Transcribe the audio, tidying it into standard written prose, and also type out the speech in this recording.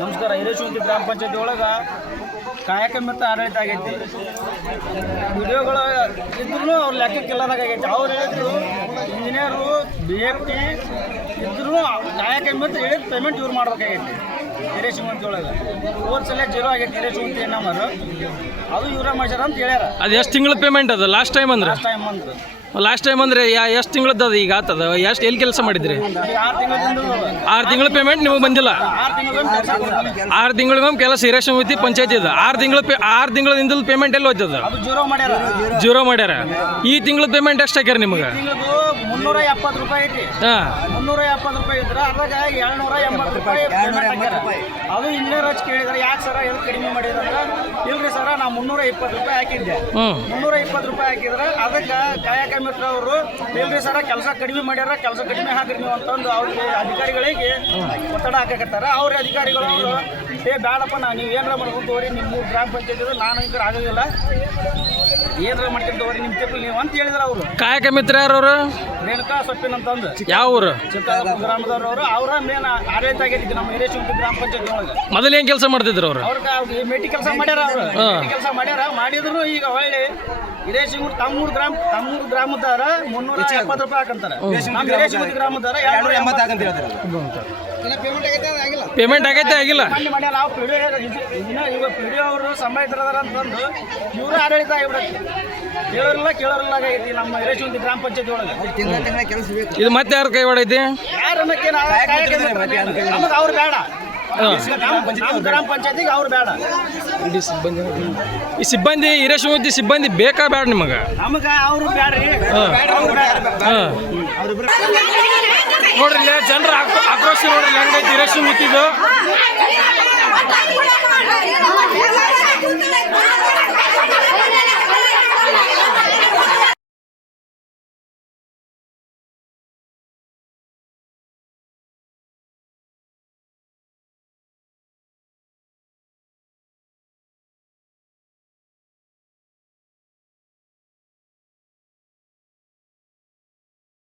ನಮಸ್ಕಾರ. ಹಿರೇಶುಂಟಿ ಗ್ರಾಮ ಪಂಚಾಯತಿ ಒಳಗೆ ಕಾಯಕ ಮಿತ್ರ ಆಡಳಿತ ಆಗೈತಿ. ವಿಡಿಯೋಗಳು ಇದ್ರೂ ಅವ್ರ ಲೆಕ್ಕಕ್ಕಿಲ್ಲದಾಗ ಆಗೈತಿ. ಅವ್ರು ಹೇಳಿದ್ರು ಇಂಜಿನಿಯರು BFT ಇದ್ರೂ ಕಾಯಕ ಮಿತ್ರ ಹೇಳಿದ ಪೇಮೆಂಟ್ ಇವ್ರು ಮಾಡ್ಬೇಕಾಗೈತಿ. ಹಿರೇಶುಂಟಿ ಒಳಗೆ ಹೋದ ಸಲ 0 ಆಗೈತಿ. ಹಿರೇಶುಂಟಿ ನಂಬರ್ ಅದು ಇವ್ರ ಮಾಡ್ಯಾರ ಅಂತ ಹೇಳ್ಯಾರ. ಅದು ಎಷ್ಟು ತಿಂಗಳ ಪೇಮೆಂಟ್ ಅದು ಲಾಸ್ಟ್ ಟೈಮ್ ಅಂದ್ರೆ? ಲಾಸ್ಟ್ ಟೈಮ್ ಅಂದರೆ ಎಷ್ಟು ತಿಂಗಳದ್ದು ಅದು ಈಗ ಆತದ? ಎಷ್ಟು ಎಲ್ಲಿ ಕೆಲಸ ಮಾಡಿದ್ರಿ? 6 ತಿಂಗಳ ಪೇಮೆಂಟ್ ನಿಮಗೆ ಬಂದಿಲ್ಲ. 6 ತಿಂಗಳಿಗೊಮ್ಮೆ ಕೆಲಸ ಹಿರೇಶುಂಟಿ ಪಂಚಾಯತಿ ಇದೆ. 6 ತಿಂಗಳಿಂದ ಪೇಮೆಂಟ್ ಎಲ್ಲಿ ಹೋಗ್ತದ? ಜೀರೋ ಮಾಡ್ಯಾರ. ಈ ತಿಂಗಳ ಪೇಮೆಂಟ್ ಎಷ್ಟು ಹಾಕ್ಯಾರ ನಿಮಗೆ? 370 ರೂಪಾಯಿ ಐತಿ. 370 ರೂಪಾಯಿ ಇದ್ರೆ ಅದ್ರಾಗ 780 ರೂಪಾಯಿ ಪೇಮೆಂಟ್ ಹಾಕ್ಯಾರ. ಅದು ಇಂಜಿನಿಯರ್ ಹಚ್ಚಿ ಕೇಳಿದ್ರೆ ಯಾಕೆ ಸರ ಎಲ್ಲಿ ಕಡಿಮೆ ಮಾಡಿದ್ರೆ, ಇಲ್ರಿ ಸರ ನಾ 320 ರೂಪಾಯಿ ಹಾಕಿದ್ದೆ. 320 ರೂಪಾಯಿ ಹಾಕಿದ್ರೆ ಅದಕ್ಕೆ ಕಾಯಕ ಮಿತ್ರ ಅವರು ಇಲ್ರಿ ಸರ ಕೆಲಸ ಕಡಿಮೆ ಮಾಡ್ಯಾರ, ಕೆಲಸ ಕಡಿಮೆ ಹಾಕ್ರಿ ನೀವು ಅಂತಂದು ಅವ್ರಿಗೆ ಅಧಿಕಾರಿಗಳಿಗೆ ಒತ್ತಡ ಹಾಕಕತ್ತಾರ. ಅವ್ರ ಅಧಿಕಾರಿಗಳು ಅವರು ಬೇಡಪ್ಪ ನೀವು ಏನಾರ ಮಾಡ್ಕೊಂಡು ತೋರಿ, ನಿಮ್ಮ ಗ್ರಾಮ ಪಂಚಾಯತ್ ನಾನು ಹಿಂಗೆ ಆಗೋದಿಲ್ಲ, ಏನಾರ ಮಾಡ್ಕೊಂಡು ತೋರಿ ನಿಮ್ಮ ತಿಪ್ಪಿ ನೀವು ಅಂತ ಹೇಳಿದ್ರು ಅವರು. ಕಾಯಕ ಮಿತ್ರ ಯಾರವರು? ರೇಣುಕಾ ಸೊಪ್ಪಿನ ಅಂತಂದು. ಯಾವ ಊರು? ಚಿತ್ತಾಪುರ ಗ್ರಾಮದವ್ರವರು. ಅವರ ಮೇನ್ ಆಡಳಿತ ಆಗೈತಿ ನಮ್ಮ ಹಿರೇಶುಂಟಿ ಗ್ರಾಮ ಪಂಚಾಯತ್ ಒಳಗೆ. ಮೊದಲು ಏನು ಕೆಲಸ ಮಾಡ್ತಿದ್ರು ಅವರು? ಅವ್ರಿಗೆ ಮೇಟಿ ಕೆಲಸ ಮಾಡ್ಯಾರ. ಅವರು ಕೆಲಸ ಮಾಡ್ಯಾರ. ಮಾಡಿದ್ರು ಈಗ ಒಳ್ಳೆ ಹಿರೇಶುಂಟಿ ತಮ್ಮೂರು ಗ್ರಾಮದಾರ 370 ರೂಪಾಯಿ ಹಾಕಂತಾರೆ. ನಮ್ಮ ಹಿರೇಶುಂಟಿ ಗ್ರಾಮದಾರ 280 ಹಾಕಂತ ಹೇಳ್ತಾರೆ. ಪೇಮೆಂಟ್ ಆಗೈತೆ ಆಗಿಲ್ಲ ಮಾಡ್ಯಾರ. ನಾವು ಈಗ PDO ಅವರು ಸಂಬಂಧಿತರದಾರ ಅಂತಂದು ಇವರು ಆಡಳಿತ ಆಗಿಬಿಡತ್ತೆ. ಕೇಳೋರಿಲ್ಲ ಆಗೈತಿ ನಮ್ಮ ಹಿರೇಶುಂಟಿ ಗ್ರಾಮ ಪಂಚಾಯತಿ ಒಳಗೆ. ಇದು ಮತ್ತೆ ಯಾರು ಕೈ ಹೊಡೈತಿ? ಯಾರನ್ನಕ್ಕೆ ನಮಗೆ ಅವ್ರು ಬೇಡ. ನಮ್ಮ ಗ್ರಾಮ ಪಂಚಾಯತಿಗೆ ಅವ್ರು ಬೇಡ. ಈ ಸಿಬ್ಬಂದಿ ಹಿರೇಶುಂಟಿ ಸಿಬ್ಬಂದಿ ಬೇಕಾ ಬೇಡ ನಿಮಗೆ? ನಮಗೆ ಅವರು ಬೇಡ್ರಿ. ನೋಡ್ರಿ ಇಲ್ಲಿ ಜನರ ಆಕ್ರೋಶ ನೋಡ್ರಿ ಹೆಂಗೈತಿ ಹಿರೇಶುಂಟಿದು.